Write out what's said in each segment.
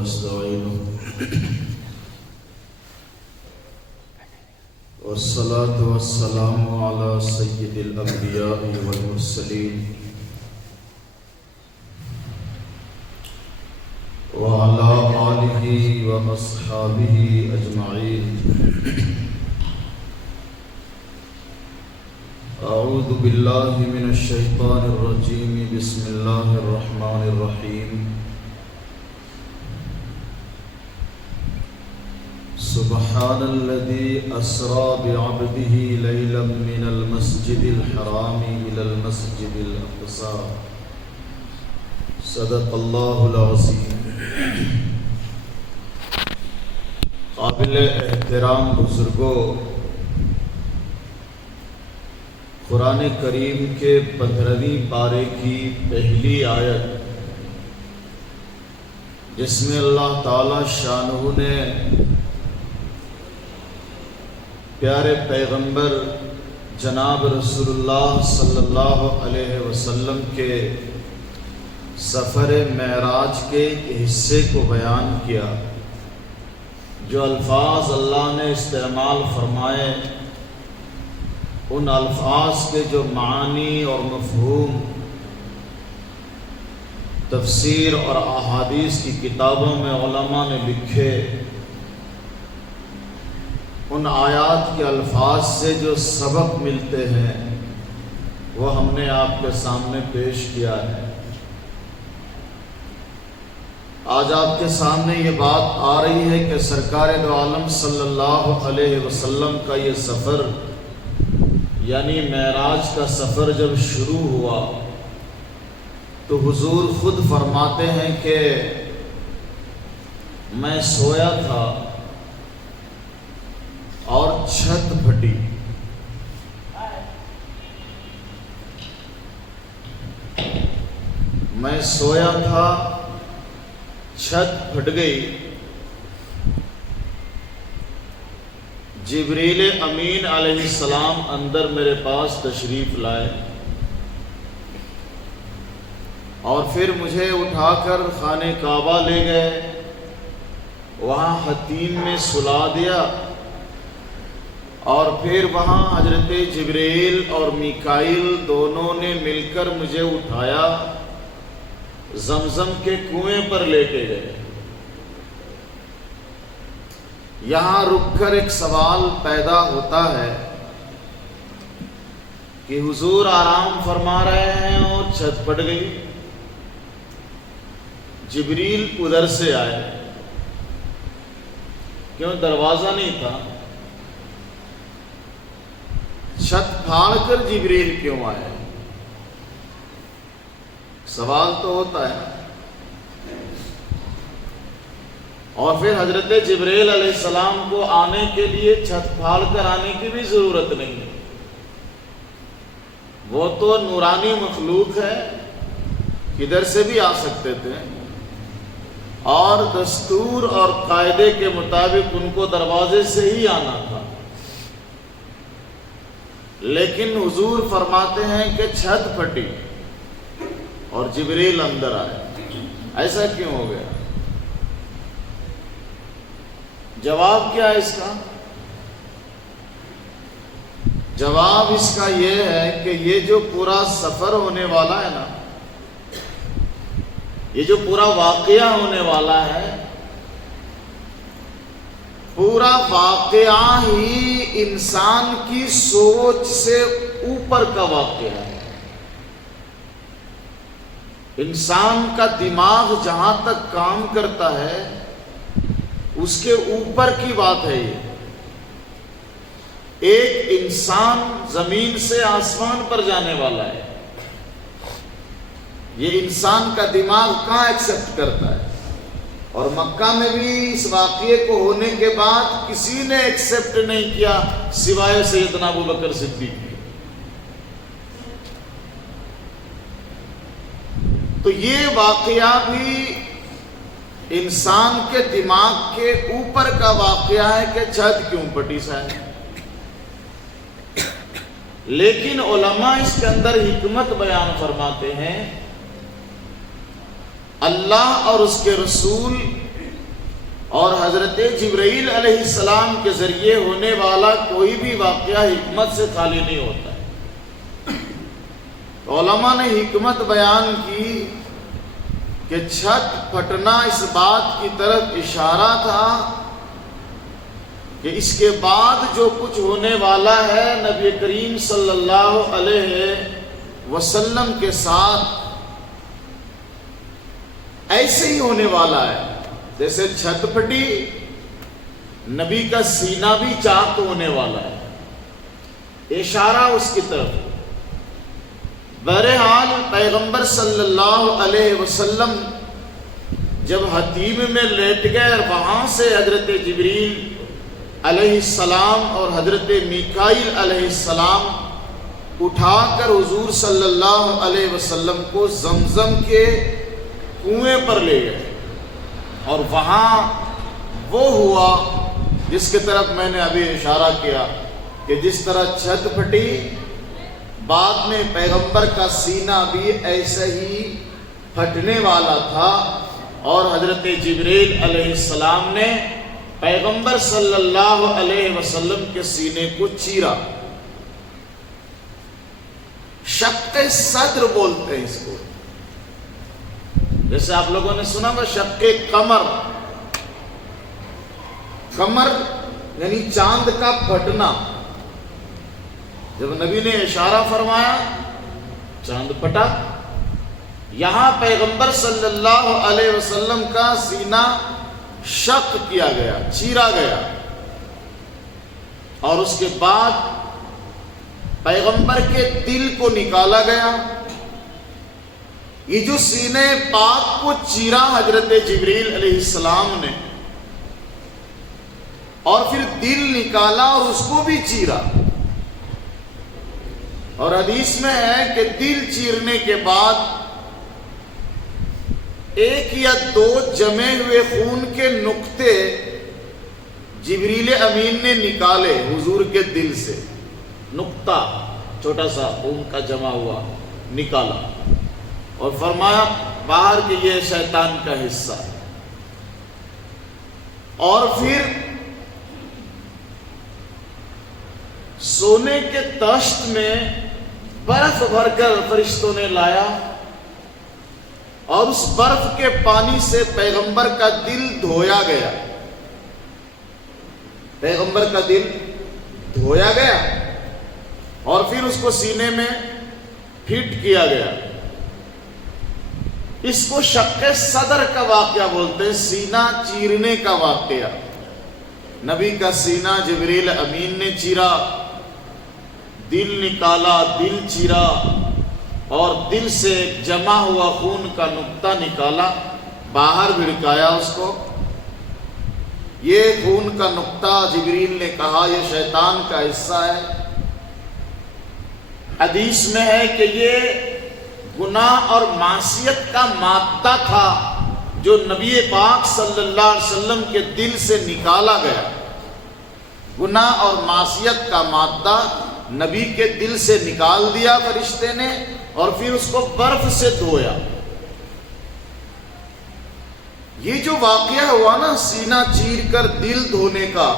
ونستعينه والصلاة والسلام على سيد الأنبياء والمرسلين وعلى آله وأصحابه أجمعين. أعوذ بالله من الشيطان الرجيم. بسم الله الرحمن الرحيم. سبحان الذي أسرى بعبده ليلا من المسجد الحرام إلى المسجد الأقصى. صدق الله العظيم. قابل احترام بزرگوں، قرآن کریم کے 15ویں پارے کی پہلی آیت، جس میں اللہ تعالی شانہ نے پیارے پیغمبر جناب رسول اللہ صلی اللہ علیہ وسلم کے سفر معراج کے ایک حصے کو بیان کیا. جو الفاظ اللہ نے استعمال فرمائے، ان الفاظ کے جو معانی اور مفہوم تفسیر اور احادیث کی کتابوں میں علماء نے لکھے، ان آیات کے الفاظ سے جو سبق ملتے ہیں وہ ہم نے آپ کے سامنے پیش کیا ہے. آج آپ کے سامنے یہ بات آ رہی ہے کہ سرکار دو عالم صلی اللہ علیہ وسلم کا یہ سفر یعنی معراج کا سفر جب شروع ہوا تو حضور خود فرماتے ہیں کہ میں سویا تھا اور چھت پھٹی. میں سویا تھا، چھت پھٹ گئی. جبریل امین علیہ السلام اندر میرے پاس تشریف لائے اور پھر مجھے اٹھا کر خانہ کعبہ لے گئے، وہاں حتیم میں سلا دیا اور پھر وہاں حضرت جبریل اور میکائیل دونوں نے مل کر مجھے اٹھایا، زمزم کے کنویں پر لے کے گئے. یہاں رک کر ایک سوال پیدا ہوتا ہے کہ حضور آرام فرما رہے ہیں اور چھت پھٹ گئی. جبریل ادھر سے آئے، کیوں دروازہ نہیں تھا؟ چھت پھاڑ کر جبریل کیوں آئے؟ سوال تو ہوتا ہے. اور پھر حضرت جبریل علیہ السلام کو آنے کے لیے چھت پھاڑ کر آنے کی بھی ضرورت نہیں ہے، وہ تو نورانی مخلوق ہے، کدھر سے بھی آ سکتے تھے اور دستور اور قاعدے کے مطابق ان کو دروازے سے ہی آنا تھا. لیکن حضور فرماتے ہیں کہ چھت پھٹی اور جبریل اندر آئے. ایسا کیوں ہو گیا؟ جواب کیا ہے اس کا؟ جواب اس کا یہ ہے کہ یہ جو پورا سفر ہونے والا ہے نا، یہ جو پورا واقعہ ہونے والا ہے، پورا واقعہ ہی انسان کی سوچ سے اوپر کا واقعہ ہے. انسان کا دماغ جہاں تک کام کرتا ہے اس کے اوپر کی بات ہے. یہ ایک انسان زمین سے آسمان پر جانے والا ہے، یہ انسان کا دماغ کہاں ایکسپٹ کرتا ہے؟ اور مکہ میں بھی اس واقعے کو ہونے کے بعد کسی نے ایکسپٹ نہیں کیا سوائے سیدنا ابوبکر صدیق کے. تو یہ واقعہ بھی انسان کے دماغ کے اوپر کا واقعہ ہے کہ چھت کیوں پھٹی صاحب. لیکن علماء اس کے اندر حکمت بیان فرماتے ہیں. اللہ اور اس کے رسول اور حضرت جبرائیل علیہ السلام کے ذریعے ہونے والا کوئی بھی واقعہ حکمت سے خالی نہیں ہوتا ہے۔ علماء نے حکمت بیان کی کہ چھت پھٹنا اس بات کی طرف اشارہ تھا کہ اس کے بعد جو کچھ ہونے والا ہے نبی کریم صلی اللہ علیہ وسلم کے ساتھ ایسے ہی ہونے والا ہے۔ جیسے چھت پھٹی، نبی کا سینہ بھی چاک ہونے والا ہے، اشارہ اس کی طرف۔ بہرحال پیغمبر صلی اللہ علیہ وسلم جب حتیم میں لیٹ گئے اور وہاں سے حضرت جبریل علیہ السلام اور حضرت میکائیل علیہ السلام اٹھا کر حضور صلی اللہ علیہ وسلم کو زمزم کے کنویں پر لے گئے، اور وہاں وہ ہوا جس کی طرف میں نے ابھی اشارہ کیا کہ جس طرح چھت پھٹی، بعد میں پیغمبر کا سینہ بھی ایسے ہی پھٹنے والا تھا، اور حضرت جبریل علیہ السلام نے پیغمبر صلی اللہ علیہ وسلم کے سینے کو چیرا۔ شق صدر بولتے ہیں اس کو، جیسے آپ لوگوں نے سنا وہ شق قمر، قمر یعنی چاند کا پھٹنا۔ جب نبی نے اشارہ فرمایا چاند پھٹا، یہاں پیغمبر صلی اللہ علیہ وسلم کا سینہ شق کیا گیا، چیرا گیا، اور اس کے بعد پیغمبر کے دل کو نکالا گیا۔ یہ جو سینے پاک کو چیرا حضرت جبریل علیہ السلام نے، اور پھر دل نکالا اور اس کو بھی چیرا، اور حدیث میں ہے کہ دل چیرنے کے بعد ایک یا دو جمے ہوئے خون کے نقطے جبریل امین نے نکالے حضور کے دل سے، نقطہ چھوٹا سا خون کا جمع ہوا نکالا، اور فرمایا باہر کہ یہ شیطان کا حصہ ہے۔ اور پھر سونے کے طشت میں برف بھر کر فرشتوں نے لایا، اور اس برف کے پانی سے پیغمبر کا دل دھویا گیا، پیغمبر کا دل دھویا گیا، اور پھر اس کو سینے میں فٹ کیا گیا۔ اس کو شق صدر کا واقعہ بولتے ہیں، سینہ چیرنے کا واقعہ۔ نبی کا سینہ جبریل امین نے چیرا، دل نکالا، دل چیرا، اور دل سے جمع ہوا خون کا نقطہ نکالا، باہر بھڑکایا اس کو۔ یہ خون کا نقطہ جبریل نے کہا یہ شیطان کا حصہ ہے۔ حدیث میں ہے کہ یہ گناہ اور معصیت کا مادہ تھا جو نبی پاک صلی اللہ علیہ وسلم کے دل سے نکالا گیا۔ گناہ اور معصیت کا مادہ نبی کے دل سے نکال دیا فرشتے نے، اور پھر اس کو برف سے دھویا۔ یہ جو واقعہ ہوا نا سینہ چیر کر دل دھونے کا،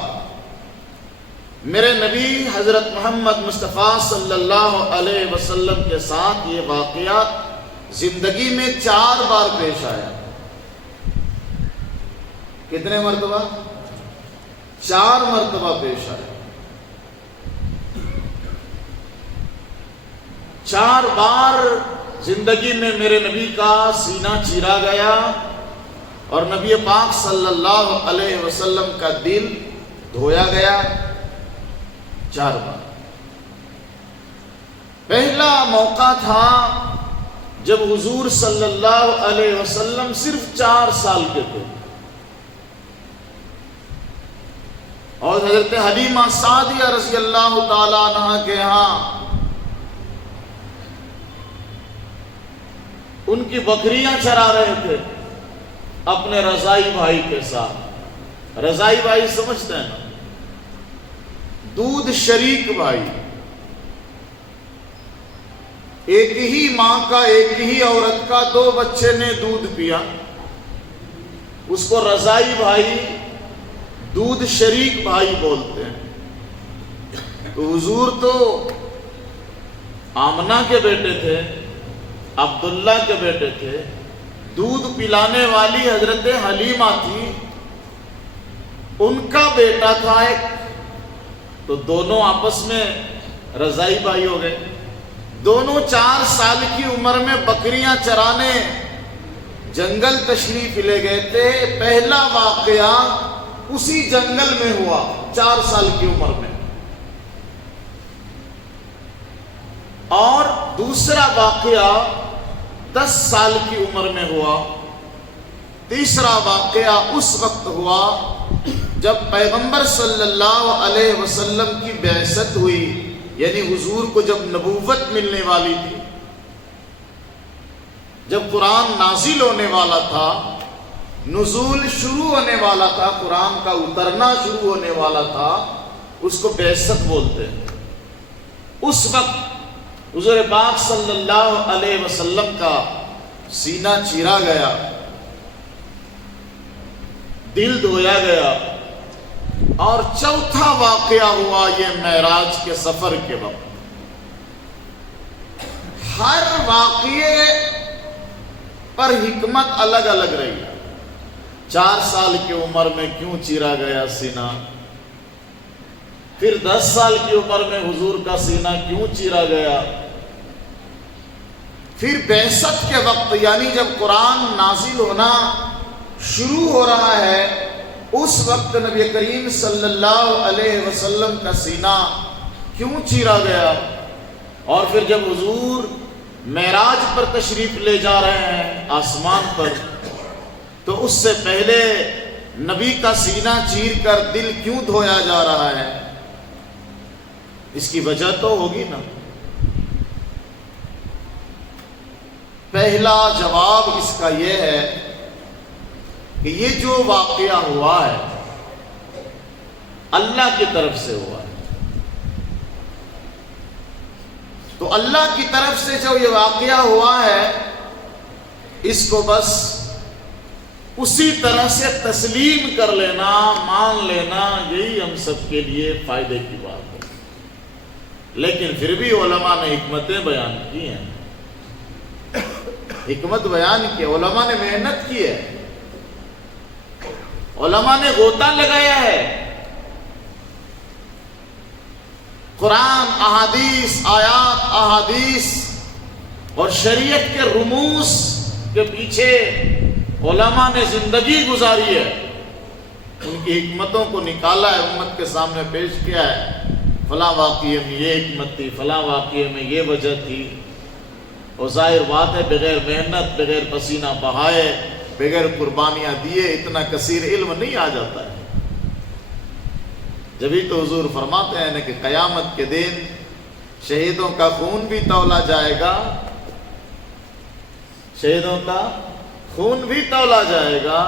میرے نبی حضرت محمد مصطفیٰ صلی اللہ علیہ وسلم کے ساتھ یہ واقعہ زندگی میں 4 بار پیش آیا۔ کتنے مرتبہ؟ 4 مرتبہ پیش آیا۔ 4 بار زندگی میں میرے نبی کا سینہ چیرا گیا، اور نبی پاک صلی اللہ علیہ وسلم کا دل دھویا گیا 4 بار۔ پہلا موقع تھا جب حضور صلی اللہ علیہ وسلم صرف 4 سال کے تھے، اور حضرت حلیمہ سعدیہ رضی اللہ تعالی عنہ کے ہاں ان کی بکریاں چرا رہے تھے اپنے رضائی بھائی کے ساتھ۔ رضائی بھائی سمجھتے ہیں نا، دودھ شریک بھائی، ایک ہی ماں کا، ایک ہی عورت کا 2 بچے نے دودھ پیا، اس کو رضائی بھائی دودھ شریک بھائی بولتے ہیں۔ تو حضور تو آمنہ کے بیٹے تھے، عبداللہ کے بیٹے تھے، دودھ پلانے والی حضرت حلیمہ تھی، ان کا بیٹا تھا ایک، تو دونوں آپس میں رضائی بھائی ہو گئے۔ دونوں 4 سال کی عمر میں بکریاں چرانے جنگل تشریف لے گئے تھے۔ پہلا واقعہ اسی جنگل میں ہوا 4 سال کی عمر میں، اور دوسرا واقعہ 10 سال کی عمر میں ہوا۔ تیسرا واقعہ اس وقت ہوا جب پیغمبر صلی اللہ علیہ وسلم کی بعثت ہوئی، یعنی حضور کو جب نبوت ملنے والی تھی، جب قرآن نازل ہونے والا تھا، نزول شروع ہونے والا تھا، قرآن کا اترنا شروع ہونے والا تھا، اس کو بعثت بولتے ہیں۔ اس وقت حضور پاک صلی اللہ علیہ وسلم کا سینہ چیرا گیا، دل دھویا گیا، اور چوتھا واقعہ ہوا یہ معراج کے سفر کے وقت۔ ہر واقعے پر حکمت الگ الگ رہی۔ 4 سال کی عمر میں کیوں چیرا گیا سینہ، پھر 10 سال کی عمر میں حضور کا سینہ کیوں چیرا گیا، پھر بعثت کے وقت یعنی جب قرآن نازل ہونا شروع ہو رہا ہے، اس وقت نبی کریم صلی اللہ علیہ وسلم کا سینہ کیوں چیرا گیا، اور پھر جب حضور معراج پر تشریف لے جا رہے ہیں آسمان پر، تو اس سے پہلے نبی کا سینہ چیر کر دل کیوں دھویا جا رہا ہے؟ اس کی وجہ تو ہوگی نا۔ پہلا جواب اس کا یہ ہے کہ یہ جو واقعہ ہوا ہے اللہ کی طرف سے ہوا ہے۔ تو اللہ کی طرف سے جو یہ واقعہ ہوا ہے، اس کو بس اسی طرح سے تسلیم کر لینا، مان لینا، یہی ہم سب کے لیے فائدے کی بات ہے۔ لیکن پھر بھی علماء نے حکمتیں بیان کی ہیں، حکمت بیان کی، علماء نے محنت کی ہے، علماء نے غوطہ لگایا ہے، قرآن، احادیث، آیات، احادیث اور شریعت کے رموز کے پیچھے علماء نے زندگی گزاری ہے، ان کی حکمتوں کو نکالا ہے، امت کے سامنے پیش کیا ہے۔ فلاں واقعے میں یہ حکمت تھی، فلاں واقعے میں یہ وجہ تھی، اور ظاہر بات ہے بغیر محنت، بغیر پسینہ بہائے، بغیر قربانیاں دیے اتنا کثیر علم نہیں آ جاتا ہے۔ جبھی تو حضور فرماتے ہیں کہ قیامت کے دن شہیدوں کا خون بھی تولا جائے گا، شہیدوں کا خون بھی تولا جائے گا،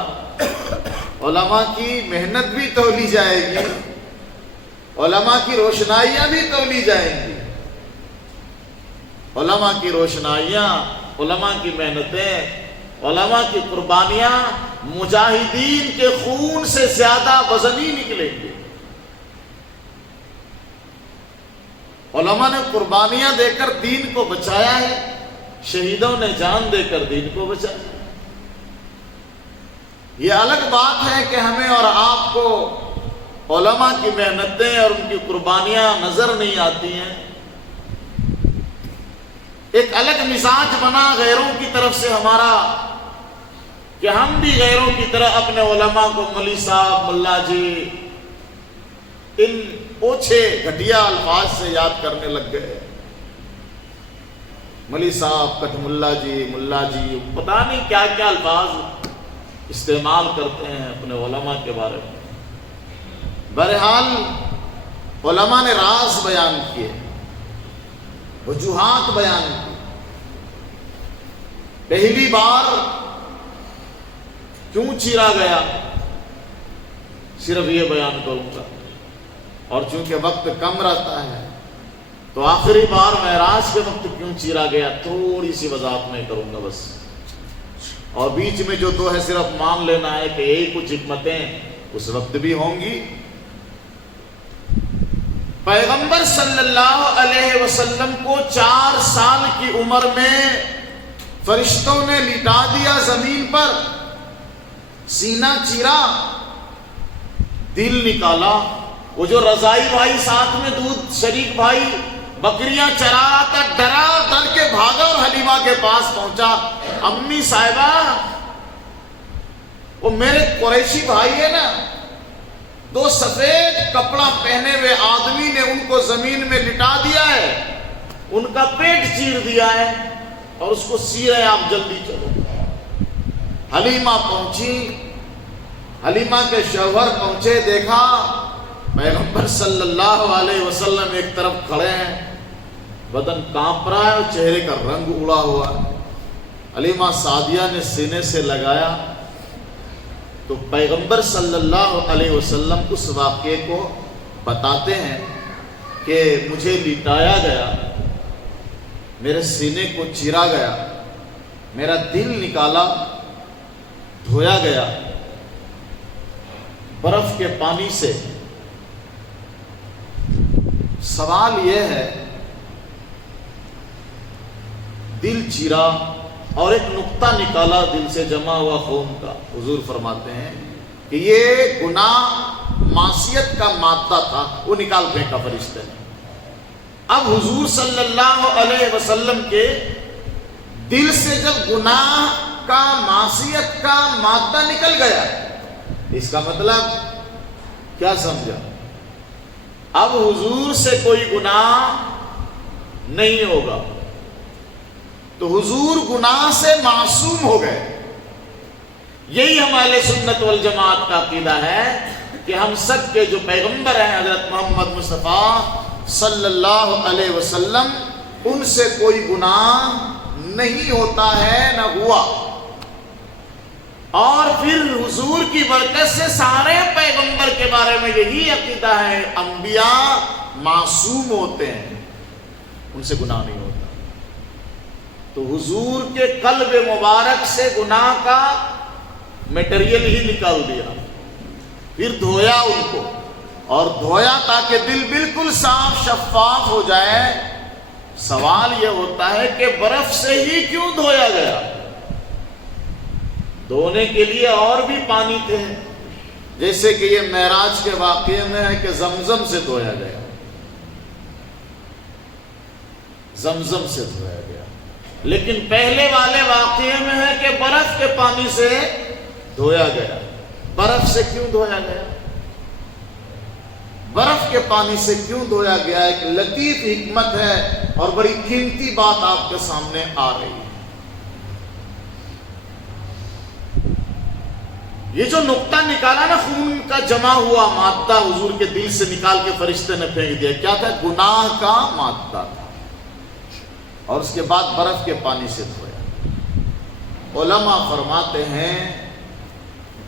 علماء کی محنت بھی تولی جائے گی، علماء کی روشنائیاں بھی تولی جائیں گی۔ علماء کی روشنائیاں، علماء کی محنتیں، علماء کی قربانیاں مجاہدین کے خون سے زیادہ وزنی نکلیں گے۔ علماء نے قربانیاں دے کر دین کو بچایا ہے، شہیدوں نے جان دے کر دین کو بچایا۔ یہ الگ بات ہے کہ ہمیں اور آپ کو علماء کی محنتیں اور ان کی قربانیاں نظر نہیں آتی ہیں، ایک الگ مزاج بنا غیروں کی طرف سے ہمارا کہ ہم بھی غیروں کی طرح اپنے علماء کو ملی صاحب، ملا جی، ان اوچھے گھٹیا الفاظ سے یاد کرنے لگ گئے۔ ملی صاحب، کٹ ملا جی، پتہ نہیں کیا کیا الفاظ استعمال کرتے ہیں اپنے علماء کے بارے میں۔ بہرحال علماء نے راز بیان کیے، وجوہات بیان کی۔ پہلی بار کیوں چیرا گیا صرف یہ بیان کروں گا، اور چونکہ وقت کم رہتا ہے تو آخری بار معراج کے وقت کیوں چیرا گیا تھوڑی سی وضاحت میں کروں گا بس، اور بیچ میں جو دو ہے صرف مان لینا ہے کہ یہی کچھ حکمتیں اس وقت بھی ہوں گی۔ پیغمبر صلی اللہ علیہ وسلم کو 4 سال کی عمر میں فرشتوں نے لٹا دیا زمین پر، سینہ چیرا، دل نکالا۔ وہ جو رضائی بھائی ساتھ میں دودھ شریک بھائی بکریاں چرا رہا تھا، ڈرا ڈر کے بھاگا اور حلیمہ کے پاس پہنچا، امی صاحبہ وہ میرے قریشی بھائی ہے نا، 2 سفید کپڑا پہنے ہوئے آدمی نے ان کو زمین میں لٹا دیا ہے، ان کا پیٹ چیر دیا ہے اور اس کو سی رہے، آپ جلدی چلو۔ حلیمہ پہنچی، حلیمہ کے شوہر پہنچے، دیکھا پیغمبر صلی اللہ علیہ وسلم ایک طرف کھڑے ہیں، بدن کانپ رہا ہے اور چہرے کا رنگ اڑا ہوا ہے۔ حلیمہ سعدیہ نے سینے سے لگایا تو پیغمبر صلی اللہ علیہ وسلم اس واقعے کو بتاتے ہیں کہ مجھے لٹایا گیا، میرے سینے کو چیرا گیا، میرا دل نکالا، دھویا گیا برف کے پانی سے۔ سوال یہ ہے، دل چیرا اور ایک نقطہ نکالا دل سے جمع ہوا خون کا، حضور فرماتے ہیں کہ یہ گناہ معصیت کا مادہ تھا، وہ نکال پھینکا فرشتے نے۔ اب حضور صلی اللہ علیہ وسلم کے دل سے جب گناہ کا، معصیت کا مادہ نکل گیا، اس کا مطلب کیا سمجھا؟ اب حضور سے کوئی گناہ نہیں ہوگا، تو حضور گناہ سے معصوم ہو گئے۔ یہی ہمارے سنت والجماعت کا عقیدہ ہے کہ ہم سب کے جو پیغمبر ہیں حضرت محمد مصطفیٰ صلی اللہ علیہ وسلم، ان سے کوئی گناہ نہیں ہوتا ہے، نہ ہوا۔ اور پھر حضور کی برکت سے سارے پیغمبر کے بارے میں یہی عقیدہ ہے، انبیاء معصوم ہوتے ہیں، ان سے گناہ نہیں ہوتا۔ تو حضور کے قلب مبارک سے گناہ کا میٹیریل ہی نکال دیا، پھر دھویا ان کو، اور دھویا تاکہ دل بالکل صاف شفاف ہو جائے۔ سوال یہ ہوتا ہے کہ برف سے ہی کیوں دھویا گیا؟ دھونے کے لیے اور بھی پانی تھے، جیسے کہ یہ معراج کے واقعے میں ہے کہ زمزم سے دھویا گیا، زمزم سے دھویا گیا۔ لیکن پہلے والے واقعے میں ہے کہ برف کے پانی سے دھویا گیا۔ برف سے کیوں دھویا گیا؟ برف کے پانی سے کیوں دھویا گیا؟ ایک لطیف حکمت ہے اور بڑی قیمتی بات آپ کے سامنے آ رہی ہے۔ یہ جو نقطہ نکالا نا، خون کا جمع ہوا مادہ حضور کے دل سے نکال کے فرشتے نے پھینک دیا، کیا تھا؟ گناہ کا مادہ تھا، اور اس کے بعد برف کے پانی سے دھویا۔ علماء فرماتے ہیں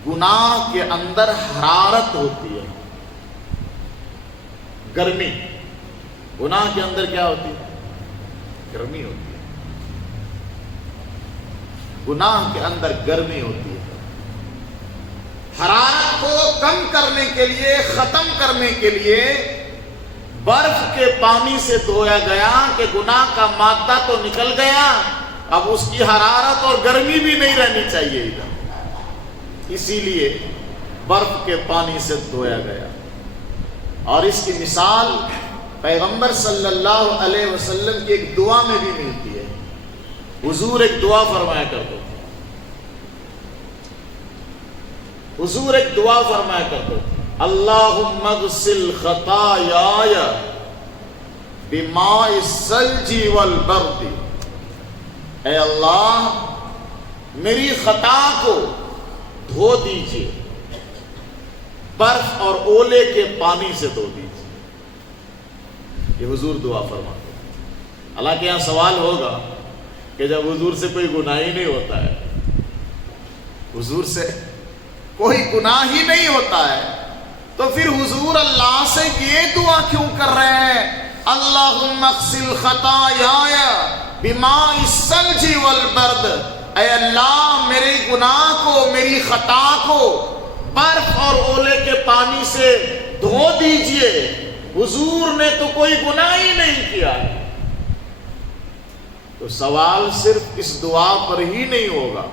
گناہ کے اندر حرارت ہوتی ہے، گرمی۔ گناہ کے اندر کیا ہوتی ہے؟ گرمی ہوتی ہے۔ گناہ کے اندر گرمی ہوتی ہے۔ حرارت کو کم کرنے کے لیے، ختم کرنے کے لیے برف کے پانی سے دھویا گیا کہ گناہ کا مادہ تو نکل گیا، اب اس کی حرارت اور گرمی بھی نہیں رہنی چاہیے ادھر، اسی لیے برف کے پانی سے دھویا گیا۔ اور اس کی مثال پیغمبر صلی اللہ علیہ وسلم کی ایک دعا میں بھی ملتی ہے۔ حضور ایک دعا فرمایا کرتے تھے، حضور ایک دعا فرمایا کرتے تھے، اللہم اغسل خطایای بماء الثلج والبرد۔ اے اللہ میری خطا کو دھو دیجئے، برف اور اولے کے پانی سے دھو دیجئے۔ یہ حضور دعا فرماتے ہیں۔ حالانکہ یہاں سوال ہوگا کہ جب حضور سے کوئی گناہ ہی نہیں ہوتا ہے، حضور سے کوئی گناہ ہی نہیں ہوتا ہے، تو پھر حضور اللہ سے یہ دعا کیوں کر رہے ہیں؟ اللہم اغسل خطایای بماء الثلج والبرد۔ اے اللہ میرے گناہ کو، میری خطا کو برف اور اولے کے پانی سے دھو دیجئے۔ حضور نے تو کوئی گناہ ہی نہیں کیا۔ تو سوال صرف اس دعا پر ہی نہیں ہوگا،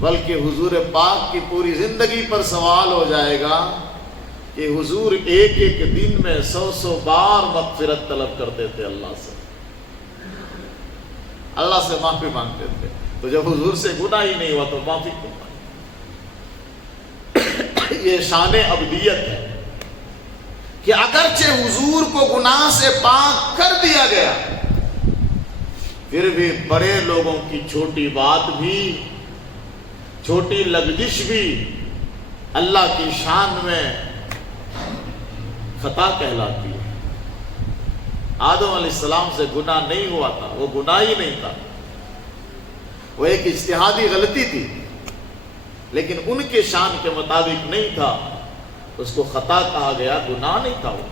بلکہ حضور پاک کی پوری زندگی پر سوال ہو جائے گا کہ حضور ایک ایک دن میں 100 بار مغفرت طلب کرتے تھے اللہ سے معافی مانگتے تھے۔ تو جب حضور سے گناہ ہی نہیں ہوا تو معافی کیوں مانگے؟ یہ شان عبدیت ہے کہ اگرچہ حضور کو گناہ سے پاک کر دیا گیا، پھر بھی بڑے لوگوں کی چھوٹی بات بھی، چھوٹی لغزش بھی اللہ کی شان میں خطا کہلاتی ہے۔ آدم علیہ السلام سے گناہ نہیں ہوا تھا، وہ گناہ ہی نہیں تھا، وہ ایک اجتہادی غلطی تھی، لیکن ان کے شان کے مطابق نہیں تھا، اس کو خطا کہا گیا، گناہ نہیں تھا وہ۔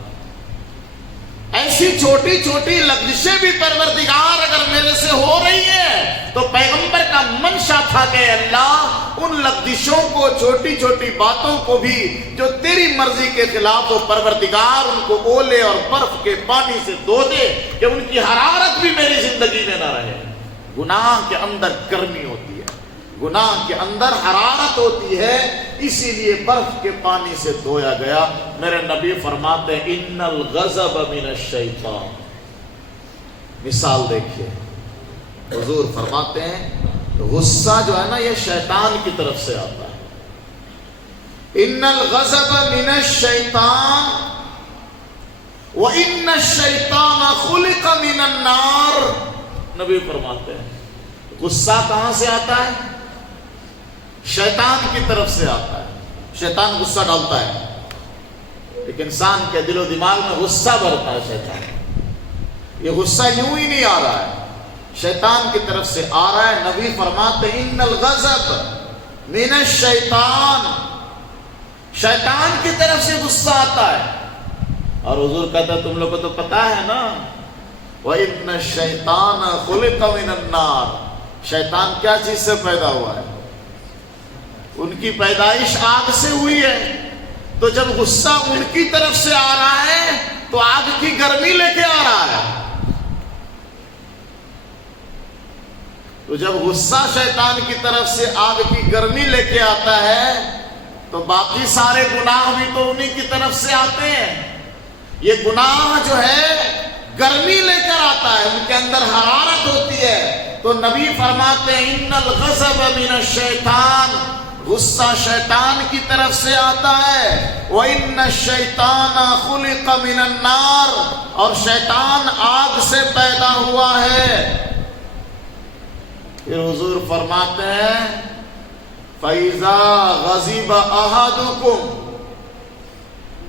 ایسی چھوٹی چھوٹی لغزشیں بھی پروردگار اگر میرے سے ہو رہی ہیں تو پیغمبر کا منشا تھا کہ اللہ ان لغزشوں کو، چھوٹی چھوٹی باتوں کو بھی جو تیری مرضی کے خلاف ہو، پروردگار ان کو اولے اور برف کے پانی سے دھو دے کہ ان کی حرارت بھی میری زندگی میں نہ رہے۔ گناہ کے اندر گرمی ہوتی ہے، گناہ کے اندر حرارت ہوتی ہے، اسی لیے برف کے پانی سے دھویا گیا۔ میرے نبی فرماتے ہیں ان الغضب من الشیطان۔ مثال دیکھیے، حضور فرماتے ہیں غصہ جو ہے نا یہ شیطان کی طرف سے آتا ہے۔ ان الغضب من الشیطان وان الشیطان خلق من النار۔ نبی فرماتے ہیں غصہ کہاں سے آتا ہے؟ شیطان کی طرف سے آتا ہے۔ شیطان غصہ ڈالتا ہے، ایک انسان کے دل و دماغ میں غصہ بھرتا ہے شیطان۔ یہ غصہ یوں ہی نہیں آ رہا ہے، شیطان کی طرف سے آ رہا ہے۔ نبی فرماتے ہیں ان الغضب من الشیطان، شیطان کی طرف سے غصہ آتا ہے۔ اور حضور کہتا ہے تم لوگ کو تو پتا ہے نا وَإِنَّ الشَّيْطَانَ خُلِقَ مِنَ النَّارِ، شیطان کیا چیز سے پیدا ہوا ہے؟ ان کی پیدائش آگ سے ہوئی ہے، تو جب غصہ ان کی طرف سے آ رہا ہے تو آگ کی گرمی لے کے آ رہا ہے۔ تو جب غصہ شیطان کی طرف سے آگ کی گرمی لے کے آتا ہے تو باقی سارے گناہ بھی تو انہی کی طرف سے آتے ہیں۔ یہ گناہ جو ہے گرمی لے کر آتا ہے، ان کے اندر حرارت ہوتی ہے۔ تو نبی فرماتے ہیں ان الغضب من الشیطان، غصہ شیطان کی طرف سے آتا ہے۔ وَإِنَّ الشَّيْطَانَ خُلِقَ مِنَ النَّارِ، اور شیطان آگ سے پیدا ہوا ہے۔ پھر حضور فرماتے ہیں فَإِذَا غَضِبَ أَحَدُكُمْ،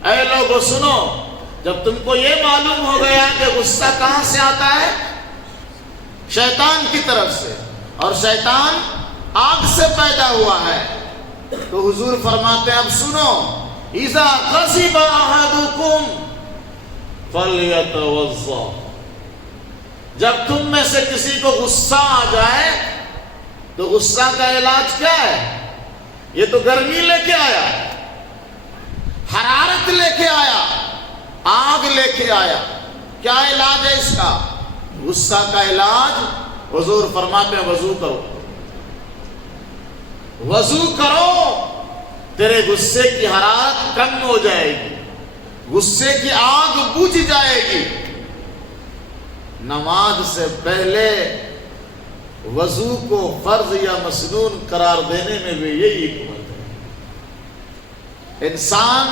اے لوگو سنو، جب تم کو یہ معلوم ہو گیا کہ غصہ کہاں سے آتا ہے؟ شیطان کی طرف سے، اور شیطان آگ سے پیدا ہوا ہے، تو حضور فرماتے ہیں اب سنو اذا غضب احدکم فلیتوضا، جب تم میں سے کسی کو غصہ آ جائے تو غصہ کا علاج کیا ہے؟ یہ تو گرمی لے کے آیا، حرارت لے کے آیا، آگ لے کے آیا، کیا علاج ہے اس کا؟ غصہ کا علاج حضور فرماتے ہیں وضو کرو، وضو کرو، تیرے غصے کی حرارت کم ہو جائے گی، غصے کی آگ بجھ جائے گی۔ نماز سے پہلے وضو کو فرض یا مسنون قرار دینے میں بھی یہی حکمت ہے۔ انسان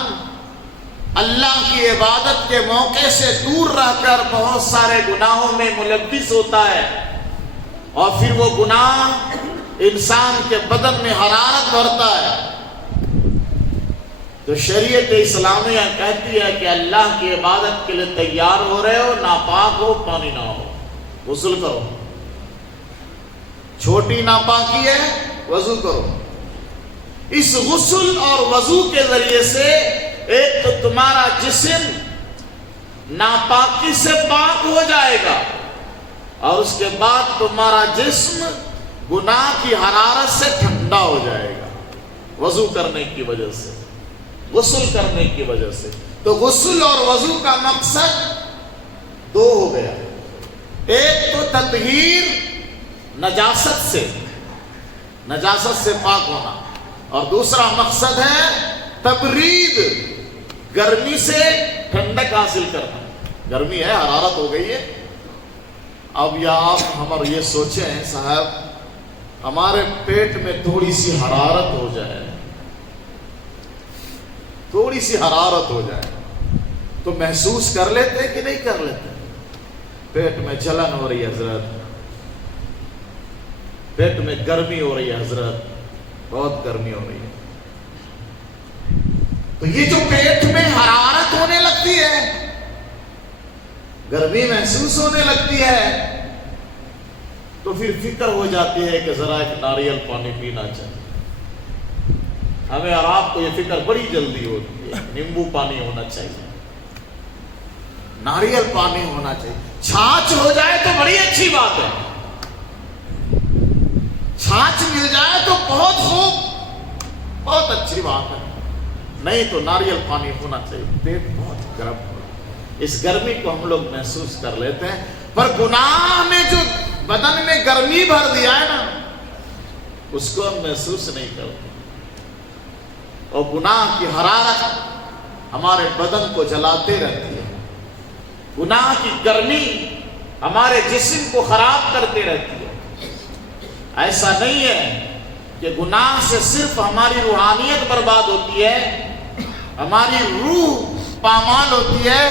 اللہ کی عبادت کے موقع سے دور رہ کر بہت سارے گناہوں میں ملوث ہوتا ہے، اور پھر وہ گناہ انسان کے بدن میں حرارت بھرتا ہے۔ تو شریعت اسلامیہ کہتی ہے کہ اللہ کی عبادت کے لیے تیار ہو رہے ہو، ناپاک ہو، پانی نہ ہو، غسل کرو، چھوٹی ناپاکی ہے وضو کرو۔ اس غسل اور وضو کے ذریعے سے ایک تو تمہارا جسم ناپاکی سے پاک ہو جائے گا، اور اس کے بعد تمہارا جسم گناہ کی حرارت سے ٹھنڈا ہو جائے گا۔ وضو کرنے کی وجہ سے، غسل کرنے کی وجہ سے۔ تو غسل اور وضو کا مقصد دو ہو گیا، ایک تو تطہیر نجاست سے پاک ہونا، اور دوسرا مقصد ہے تبرید، گرمی سے ٹھنڈک حاصل کرنا۔ گرمی ہے، حرارت ہو گئی ہے۔ اب یا آپ ہمارا یہ سوچیں صاحب، ہمارے پیٹ میں تھوڑی سی حرارت ہو جائے، تھوڑی سی حرارت ہو جائے تو محسوس کر لیتے کہ نہیں کر لیتے؟ پیٹ میں جلن ہو رہی ہے حضرت، پیٹ میں گرمی ہو رہی ہے حضرت، بہت گرمی ہو رہی ہے۔ تو یہ جو پیٹ میں حرارت ہونے لگتی ہے، گرمی محسوس ہونے لگتی ہے، تو پھر فکر ہو جاتی ہے کہ ذرا ایک ناریل پانی پینا چاہیے۔ ہمیں اور آپ کو یہ فکر بڑی جلدی ہوتی ہے، نیمبو پانی ہونا چاہیے، ناریل پانی ہونا چاہیے، چھاچھ ہو جائے تو بڑی اچھی بات ہے، چھاچھ مل جائے تو بہت خوب، بہت اچھی بات ہے، نہیں تو ناریل پانی ہونا چاہیے۔ پیٹ بہت گرم ہو، اس گرمی کو ہم لوگ محسوس کر لیتے ہیں، پر گناہ نے جو بدن میں گرمی بھر دیا ہے نا، اس کو ہم محسوس نہیں کرتے، اور گناہ کی حرارت ہمارے بدن کو جلاتے رہتی ہے، گناہ کی گرمی ہمارے جسم کو خراب کرتے رہتی ہے۔ ایسا نہیں ہے کہ گناہ سے صرف ہماری روحانیت برباد ہوتی ہے، ہماری روح پامال ہوتی ہے،